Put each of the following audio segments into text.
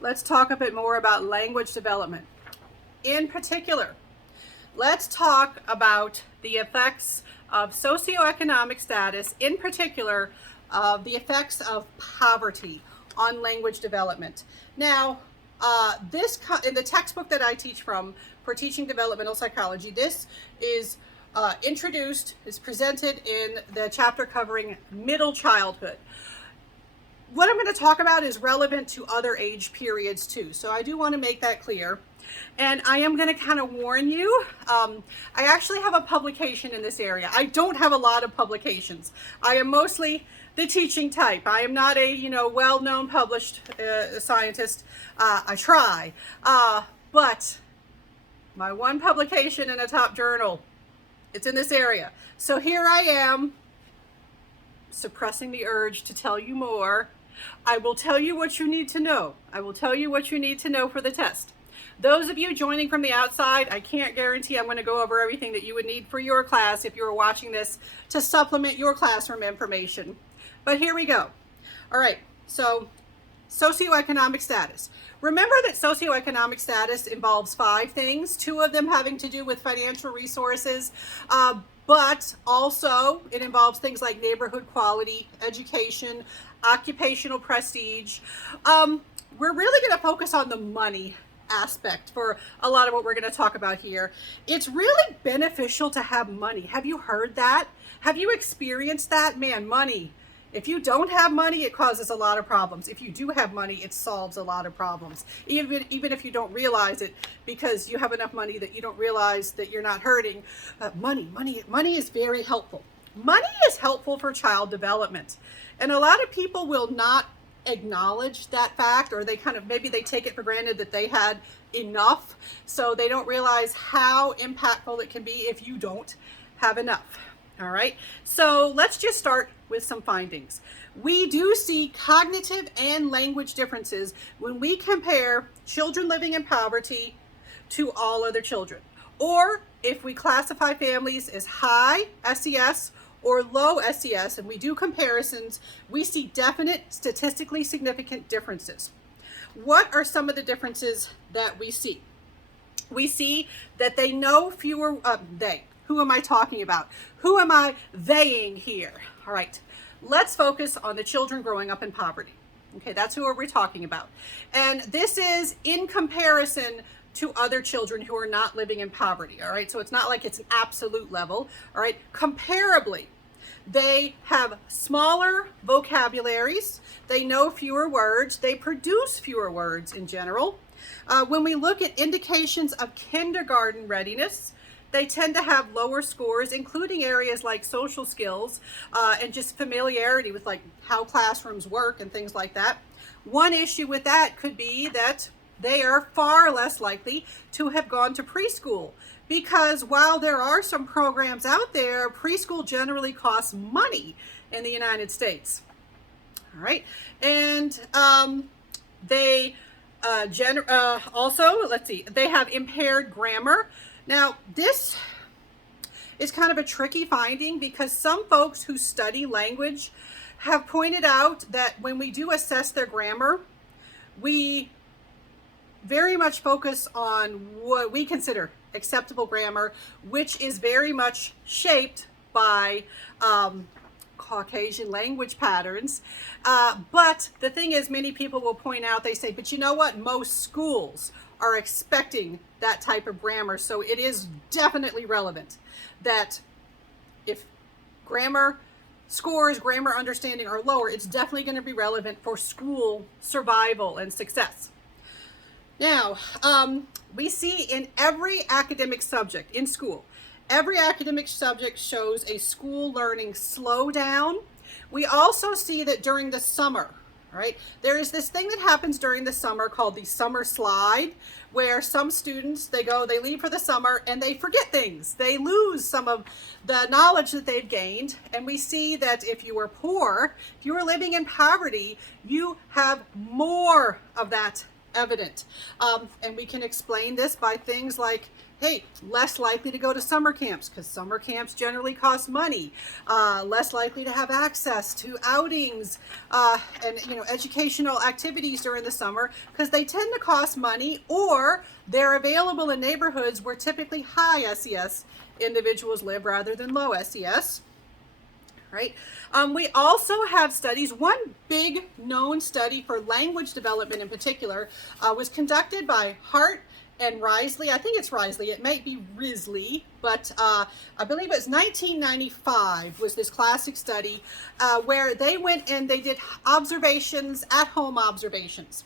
let's talk a bit more about language development. In particular, let's talk about the effects of socioeconomic status, in particular, the effects of poverty on language development. Now, in the textbook that I teach from for teaching developmental psychology, this is presented in the chapter covering middle childhood. What I'm going to talk about is relevant to other age periods too, so I do want to make that clear. And I am going to kind of warn you, I actually have a publication in this area. I don't have a lot of publications. I am mostly the teaching type. I am not a, well-known published scientist. I try. But my one publication in a top journal, it's in this area. So here I am, suppressing the urge to tell you more. I will tell you what you need to know. I will tell you what you need to know for the test. Those of you joining from the outside, I can't guarantee I'm going to go over everything that you would need for your class if you were watching this to supplement your classroom information. But here we go. All right, so socioeconomic status. Remember that socioeconomic status involves 5 things, 2 of them having to do with financial resources, but also it involves things like neighborhood quality, education, occupational prestige. We're really going to focus on the money aspect for a lot of what we're going to talk about here. It's really beneficial to have money. Have you heard that? Have you experienced that? Man, money. If you don't have money, it causes a lot of problems. If you do have money, it solves a lot of problems. Even if you don't realize it, because you have enough money that you don't realize that you're not hurting. Money is very helpful. Money is helpful for child development. And a lot of people will not acknowledge that fact, or maybe they take it for granted that they had enough, so they don't realize how impactful it can be if you don't have enough. All right, so let's just start with some findings. We do see cognitive and language differences when we compare children living in poverty to all other children, or if we classify families as high SES or low SES, and we do comparisons, we see definite statistically significant differences. What are some of the differences that we see? We see that they know fewer, who am I talking about? Who am I theying here? All right, let's focus on the children growing up in poverty. Okay, that's who we're talking about. And this is in comparison to other children who are not living in poverty. All right, so it's not like it's an absolute level. All right, comparably, they have smaller vocabularies, they know fewer words, they produce fewer words in general. When we look at indications of kindergarten readiness, they tend to have lower scores, including areas like social skills and just familiarity with like how classrooms work and things like that. One issue with that could be that they are far less likely to have gone to preschool, because while there are some programs out there, preschool generally costs money in the United States. All right, and they also, let's see, they have impaired grammar. Now, this is kind of a tricky finding because some folks who study language have pointed out that when we do assess their grammar, we very much focus on what we consider acceptable grammar, which is very much shaped by Caucasian language patterns. But the thing is, many people will point out, they say, but you know what? Most schools are expecting that type of grammar. So it is definitely relevant that if grammar scores, grammar understanding are lower, it's definitely going to be relevant for school survival and success. Now, we see in every academic subject in school, every academic subject shows a school learning slowdown. We also see that during the summer, right, there is this thing that happens during the summer called the summer slide, where some students, they leave for the summer and they forget things. They lose some of the knowledge that they've gained. And we see that if you are poor, if you are living in poverty, you have more of that evident. And we can explain this by things like Hey, less likely to go to summer camps because summer camps generally cost money. Less likely to have access to outings and educational activities during the summer because they tend to cost money, or they're available in neighborhoods where typically high SES individuals live rather than low SES. Right? We also have studies. One big known study for language development in particular was conducted by Hart and Risley. I think it's Risley. It might be Risley, but I believe it's 1995 was this classic study where they went and they did observations, at-home observations.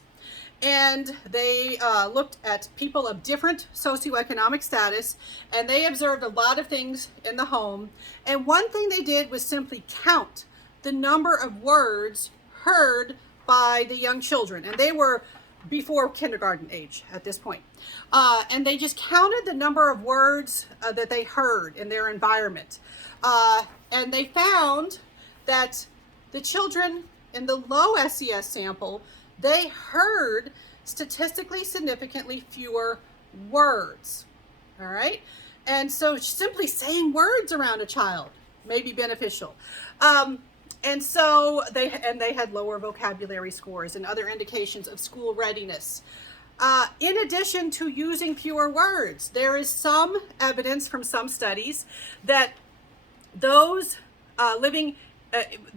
And they looked at people of different socioeconomic status, and they observed a lot of things in the home. And one thing they did was simply count the number of words heard by the young children. And they were before kindergarten age at this point. And they just counted the number of words that they heard in their environment. And they found that the children in the low SES sample, they heard statistically significantly fewer words. All right. And so simply saying words around a child may be beneficial. And so they had lower vocabulary scores and other indications of school readiness. In addition to using fewer words, there is some evidence from some studies that those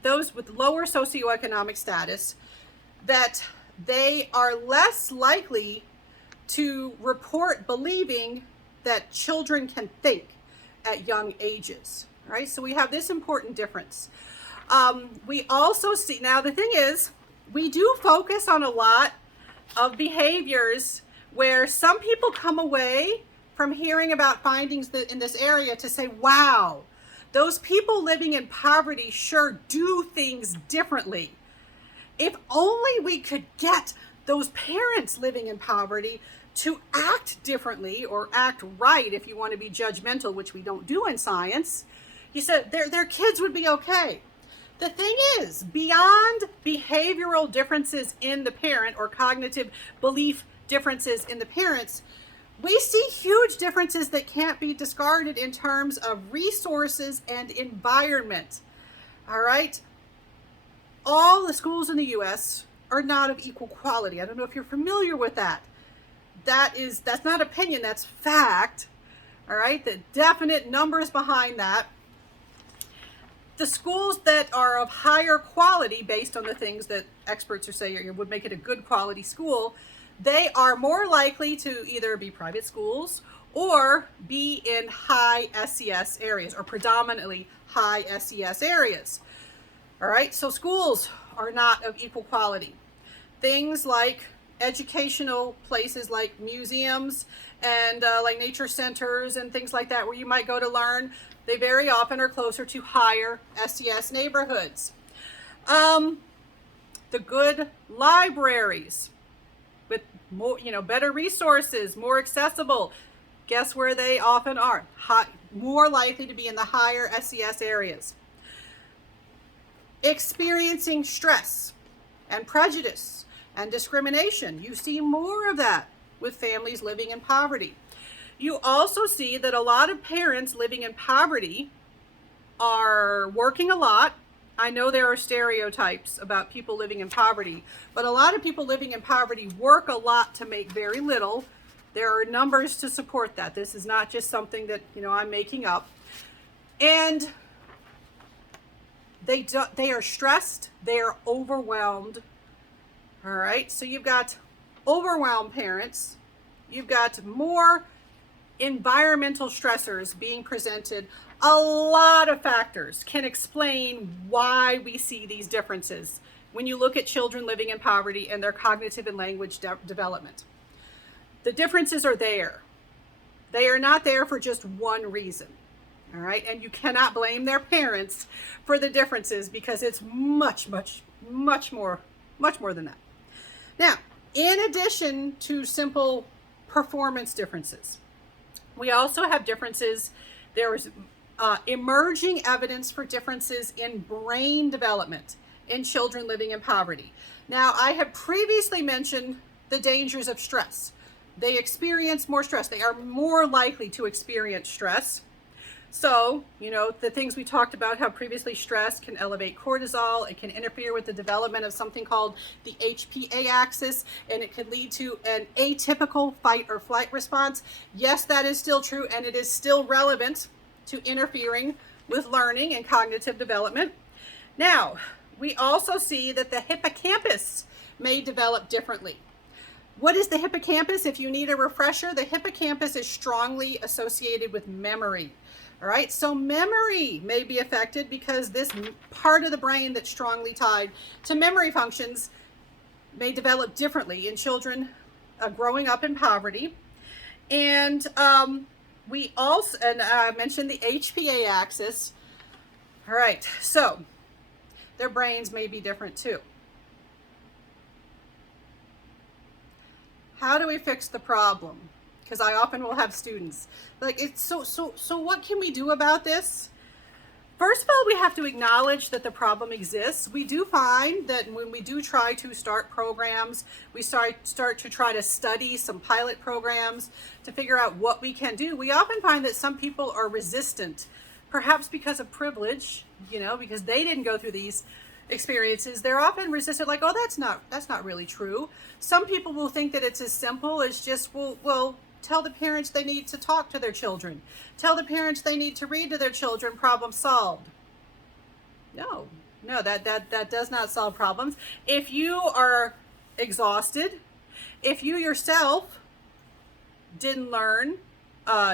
those with lower socioeconomic status, that they are less likely to report believing that children can think at young ages. Right? So we have this important difference. We also see, now the thing is, we do focus on a lot of behaviors where some people come away from hearing about findings in this area to say, wow, those people living in poverty sure do things differently. If only we could get those parents living in poverty to act differently, or act right if you want to be judgmental, which we don't do in science, he said their kids would be okay. The thing is, beyond behavioral differences in the parent or cognitive belief differences in the parents, we see huge differences that can't be discarded in terms of resources and environment. All right? All the schools in the U.S. are not of equal quality. I don't know if you're familiar with that. That's not opinion, that's fact. All right? The definite numbers behind that. The schools that are of higher quality, based on the things that experts are saying would make it a good quality school, they are more likely to either be private schools or be in high SES areas, or predominantly high SES areas. All right, so schools are not of equal quality. Things like educational places like museums and like nature centers and things like that, where you might go to learn, they very often are closer to higher SES neighborhoods. The good libraries with more, better resources, more accessible. Guess where they often are? More likely to be in the higher SES areas. Experiencing stress and prejudice and discrimination. You see more of that with families living in poverty. You also see that a lot of parents living in poverty are working a lot. I know there are stereotypes about people living in poverty, but a lot of people living in poverty work a lot to make very little. There are numbers to support that. This is not just something that, I'm making up. And they are stressed, they are overwhelmed. All right, so you've got overwhelmed parents, you've got more environmental stressors being presented. A lot of factors can explain why we see these differences when you look at children living in poverty and their cognitive and language development. The differences are there. They are not there for just one reason. All right, and you cannot blame their parents for the differences, because it's much more than that. Now, in addition to simple performance differences, we also have differences. There is emerging evidence for differences in brain development in children living in poverty. Now, I have previously mentioned the dangers of stress. they experience more stress. They are more likely to experience stress. So, the things we talked about, how previously stress can elevate cortisol, it can interfere with the development of something called the HPA axis, and it can lead to an atypical fight or flight response. Yes, that is still true, and it is still relevant to interfering with learning and cognitive development. Now, we also see that the hippocampus may develop differently. What is the hippocampus? If you need a refresher, the hippocampus is strongly associated with memory. All right, so memory may be affected because this part of the brain that's strongly tied to memory functions may develop differently in children growing up in poverty. And we also, and I mentioned the HPA axis. All right, so their brains may be different too. How do we fix the problem? Because I often will have students like, it's so what can we do about this? First of all, we have to acknowledge that the problem exists. We do find that when we do try to start programs, we start to try to study some pilot programs to figure out what we can do. We often find that some people are resistant, perhaps because of privilege, because they didn't go through these experiences. They're often resistant, like, oh, that's not really true. Some people will think that it's as simple as just, well, tell the parents they need to talk to their children. Tell the parents they need to read to their children, problem solved. No, that does not solve problems. If you are exhausted, if you yourself didn't learn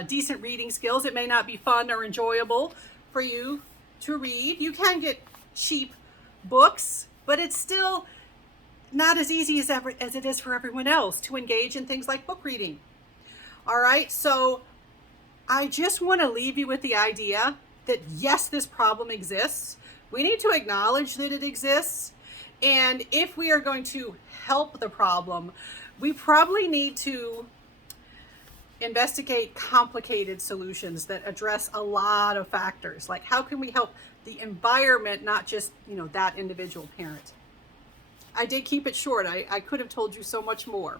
decent reading skills, it may not be fun or enjoyable for you to read. You can get cheap books, but it's still not as easy as it is for everyone else to engage in things like book reading. All right, so I just want to leave you with the idea that yes, this problem exists. We need to acknowledge that it exists. And if we are going to help the problem, we probably need to investigate complicated solutions that address a lot of factors. Like, how can we help the environment, not just, that individual parent? I did keep it short. I could have told you so much more.